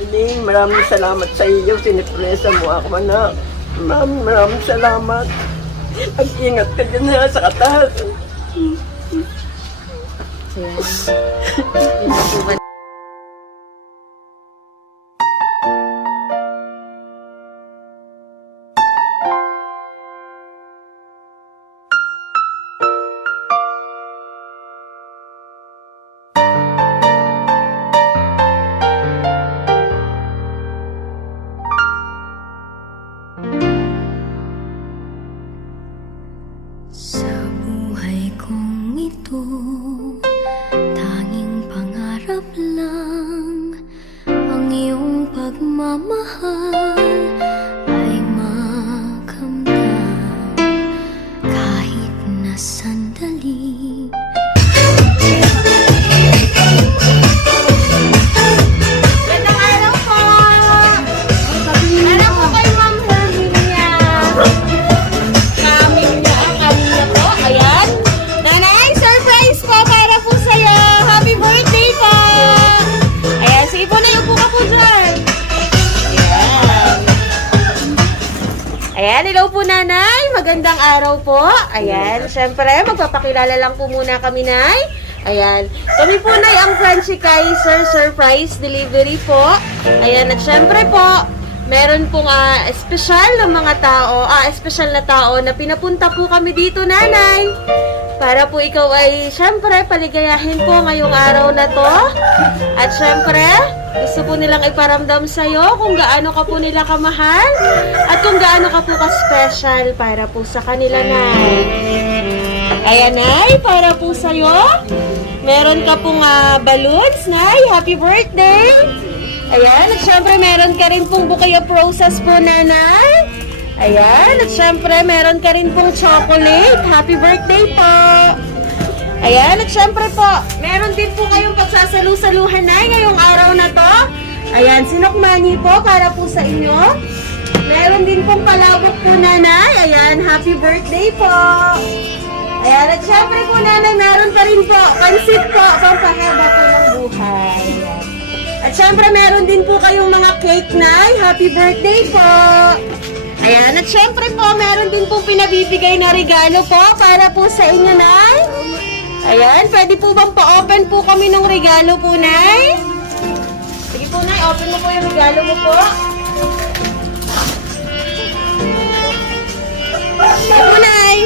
Sining, maraming salamat sa iyo. Sinipresa mo ako, anak. Maraming salamat. Mag-ingat ka dyan ha, sa kataas. Ayan. Yun na po ba? Sa buhay kong ito, tanging pangarap lang ang iyong pagmamahal ay makamtan kahit na sandali. Gandang araw po! Alam ko kay Ma'am Herminia. Kaming po. Ayan. Nanay, surprise po para po sa'yo. Happy birthday po! Ayan, sige po na, upo ka po dyan. Ayan. Ayan, hello po nanay. Magandang araw po. Ayan, syempre, magpapakilala lang po muna kami, nay. Ayan. Kami po, nay, ang Frenchie Kaiser Surprise Delivery po. Ayan, at syempre po, meron pong espesyal na mga tao, espesyal na tao na pinapunta po kami dito, nanay. Para po ikaw ay, syempre, paligayahin po ngayong araw na to. At syempre, gusto po nilang iparamdam sa'yo kung gaano ka po nila kamahal at kung gaano ka po ka-special para po sa kanila, nay. Ayan, nay, para po sa'yo. Meron ka pong balloons, nay. Happy birthday! Ayan, at syempre meron ka rin pong bouquet of roses po, nanay. Ayan, at syempre meron ka rin pong chocolate. Happy birthday po! Ayan, at syempre po, meron din po kayong pagsasalu-saluhan, nay, ngayong araw na to. Ayan, sinokmani po para po sa inyo. Meron din pong palabok po, nanay. Ayan, happy birthday po! Ayan, at syempre po, nanay, meron ka rin po pansit po, pampahaba po ng buhay. Ayan. At syempre, meron din po kayong mga cake, nay. Happy birthday po! Ayan, at syempre po, meron din po pinabibigay na regalo po para po sa inyo, nay. Ayan, pwede po bang pa-open po kami ng regalo po, nay? Sige po, nay, open mo po yung regalo mo po. Sige po, nay.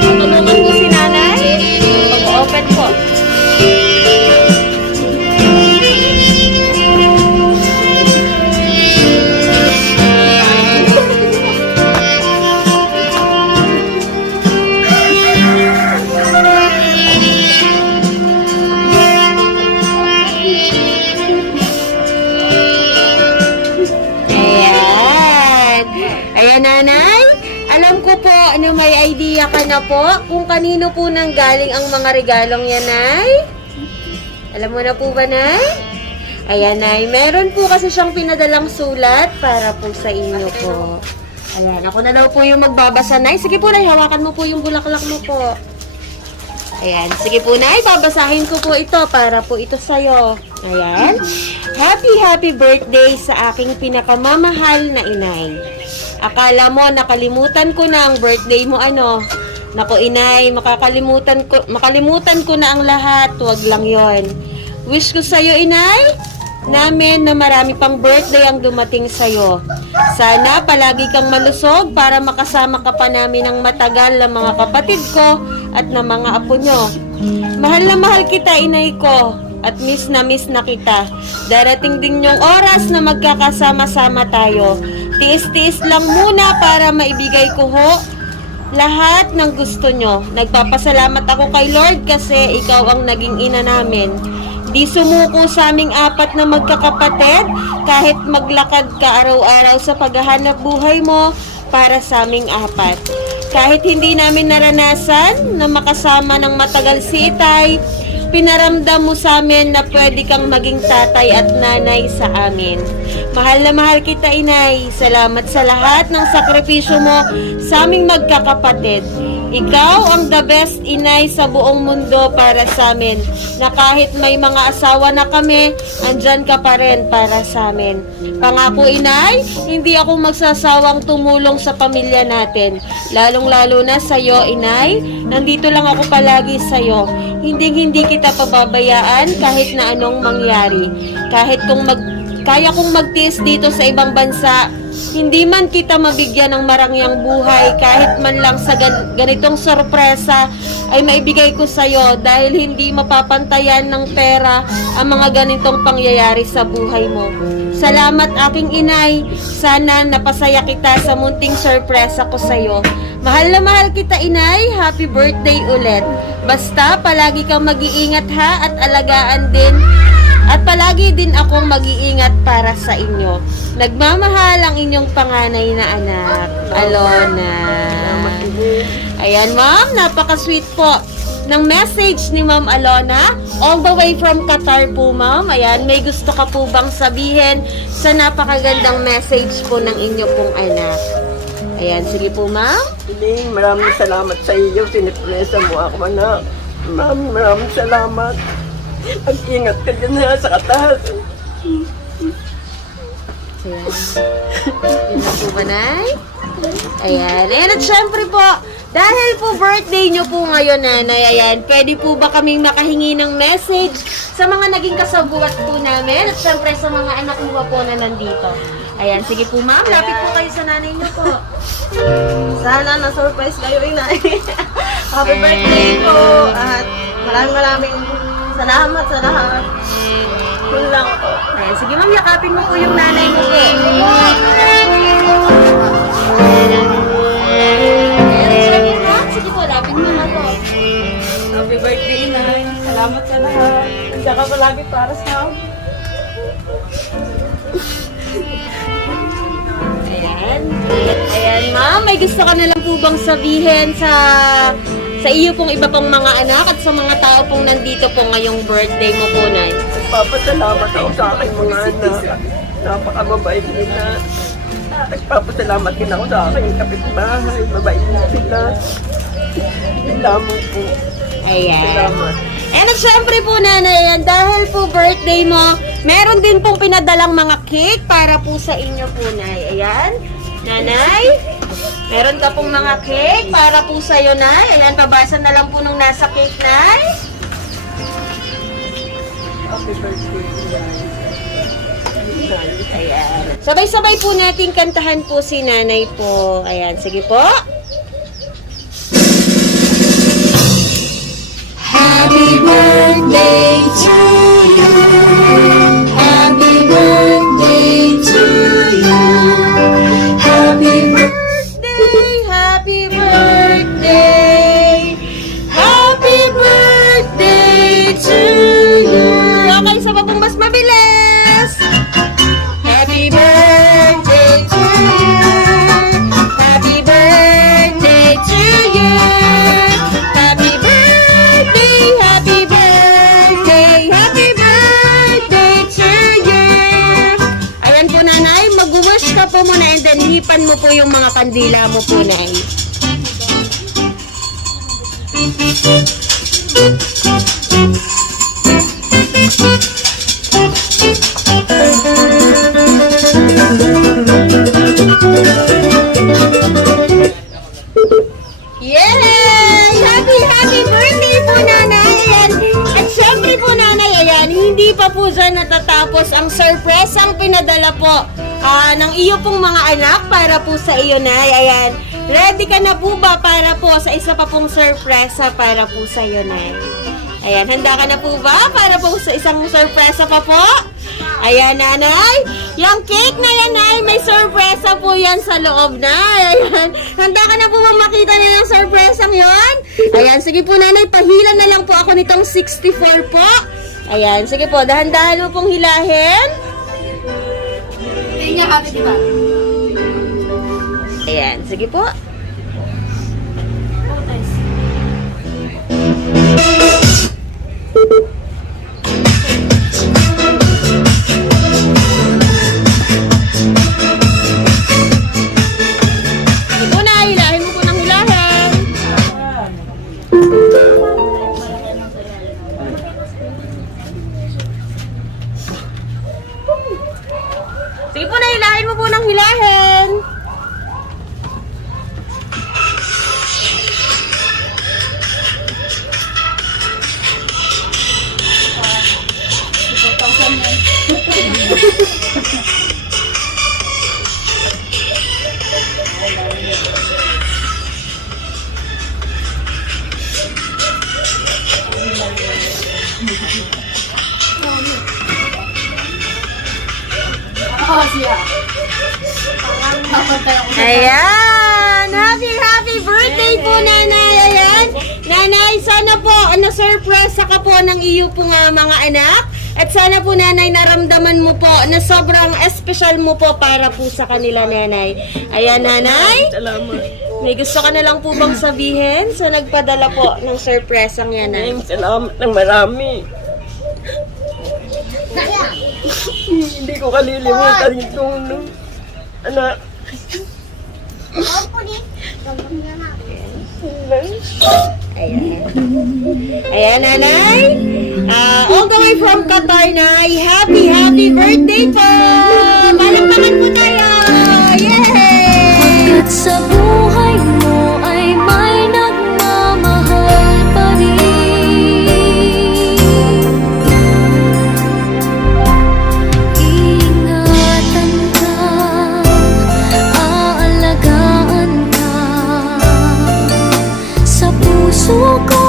Tutulungan ko si nanay. Mag-open po. Ayan. Ayan, nanay. Alam ko po, may idea ka na po kung kanino po nang galing ang mga regalong yan, nay? Alam mo na po ba, nay? Ayan, nay. Meron po kasi siyang pinadalang sulat para po sa inyo po. Ayan, ako na daw po yung magbabasa, nay. Sige po, nay. Hawakan mo po yung bulaklak mo po. Ayan, sige po, nay. Babasahin ko po ito para po ito sa'yo. Ayan. Happy birthday sa aking pinakamamahal na inay. Akala mo, nakalimutan ko na ang birthday mo, ano? Naku, inay, makalimutan ko na ang lahat. Huwag lang yon. Wish ko sa'yo, inay, namin na marami pang birthday ang dumating sa'yo. Sana palagi kang malusog para makasama ka pa namin ng matagal na mga kapatid ko at na mga apo nyo. Mahal na mahal kita, inay ko. At miss na kita. Darating din yung oras na magkakasama-sama tayo. Tiis-tiis lang muna para maibigay ko ho lahat ng gusto nyo. Nagpapasalamat ako kay Lord kasi ikaw ang naging ina namin. Di sumuko sa aming apat na magkakapatid kahit maglakad ka araw-araw sa paghahanap buhay mo para sa aming apat. Kahit hindi namin naranasan na makasama ng matagal si Itay, pinaramdam mo sa amin na pwede kang maging tatay at nanay sa amin. Mahal na mahal kita, Inay. Salamat sa lahat ng sakripisyo mo sa aming magkakapatid. Ikaw ang the best, Inay, sa buong mundo para sa amin. Na kahit may mga asawa na kami, andyan ka pa rin para sa amin. Pangako, Inay, hindi ako magsasawang tumulong sa pamilya natin. Lalong-lalo na sa'yo, Inay. Nandito lang ako palagi sa'yo. Hindi kita pababayaan kahit na anong mangyari. Kaya kong magtiis dito sa ibang bansa, hindi man kita mabigyan ng marangyang buhay, kahit man lang sa ganitong sorpresa ay maibigay ko sa'yo dahil hindi mapapantayan ng pera ang mga ganitong pangyayari sa buhay mo. Salamat, aking Inay. Sana napasaya kita sa munting sorpresa ko sa'yo. Mahal na mahal kita, Inay. Happy birthday ulit. Basta palagi kang mag-iingat ha, at alagaan din. At palagi din akong mag-iingat para sa inyo. Nagmamahal ang inyong panganay na anak, Alona. Ayan, ma'am, napaka-sweet po ng message ni Ma'am Alona. All the way from Qatar po, ma'am. Ayan, may gusto ka po bang sabihin sa napakagandang message po ng inyo pong anak? Ayan, sige po, ma'am. Hiling, maraming salamat sa iyo. Sinipresa mo ako, anak. Maraming salamat. Mag-ingat ka dyan ha, sa Qatar. Ayan. Yun na po ba, Nay? Ayan. Ayan, at syempre po, dahil po birthday nyo po ngayon, Nanay, ayan, pwede po ba kaming makahingi ng message sa mga naging kasabuat po namin at syempre sa mga anak mo po na nandito? Ayan, sige po, ma'am. Lapit po kayo sa nanay nyo po. Sana na-surprise kayo, Inay. Happy birthday po. At maraming salamat sa lahat. Yun lang po. Ayan, sige ma'am, yakapin mo po yung nanay mo po. Ayan, sige ma'am. Sige po, lapit mo na po. Happy birthday, Inay. Salamat sa lahat. Nandiyan ka palagi para sa amin. Ayan. Ayan, ma'am. May gusto ka na lang po bang sabihin sa iyo pong iba pong mga anak at sa mga tao pong nandito po ngayong birthday mo po, Nay? Nagpapasalamat ako sa aking mga anak. Napakababait nila. Nagpapasalamat din ako sa aking kapitbahay. Mabait na sila. Lamang po. Ayan. Salamat. And at syempre po, Nanay, ayan, dahil po birthday mo, meron din pong pinadalang mga cake para po sa inyo po, Nay. Ayan. Nanay, meron ka pong mga cake para po sa iyo, Nay. Ayan, pabasa na lang po nung nasa cake, Nay. Happy birthday. Ayan. Sabay-sabay po natin kantahan po si Nanay po. Ayan, sige po. Happy birthday to you. Happy birthday to you. Happy birthday. Happy birthday. Happy birthday to you. Okay, sa pa pong mas mabilis. Happy birthday to you. Happy birthday to you. Happy birthday, happy birthday, happy birthday to you. Ayan po, Nanay, mag-wish ka po muna and then hipan mo po yung mga kandila mo po, Nay. Yay! Happy birthday po, Nanay! Ayan. At syempre po, Nanay, ayan, hindi pa po dyan natatapos ang surprise ang pinadala po ng iyo pong mga anak para po sa iyo, Nay. Ayan. Ready ka na po ba para po sa isa pa pong surpresa para po sa iyo, Nay? Ayan, handa ka na po ba para po sa isang surpresa pa po? Ayan, Nanay. Yung cake na yan, Nay, may sorpresa po yan sa loob, Nay. Ayan. Handa ka na po ba makita na yung sorpresa yon? Ayan, sige po, Nanay, pahilan na lang po ako nitong 64 po. Ayan, sige po, dahan-dahan mo pong hilahin. Hindi niya hati kita. Ayan, sige po. Ayan! Happy birthday po, Nanay! Ayan! Nanay, sana po na-surprise ka po ng iyo po nga mga anak. At sana po, Nanay, naramdaman mo po na sobrang espesyal mo po para po sa kanila, Nanay. Ayan, Nanay. Salamat. May gusto ka na lang po bang sabihin sa nagpadala po ng surprise ang yan, Nanay? Salamat ng marami. Hindi ko kalilimutan yung tulong. Anak. Ayan. Ayan, Nanay. All the way from Qatar, Nay. Happy birthday po! Palakpakan po tayo! Yay! At sa buhay mo ay may nagmamahal pa rin. Ingatan ka, aalagaan ka. Sa puso ko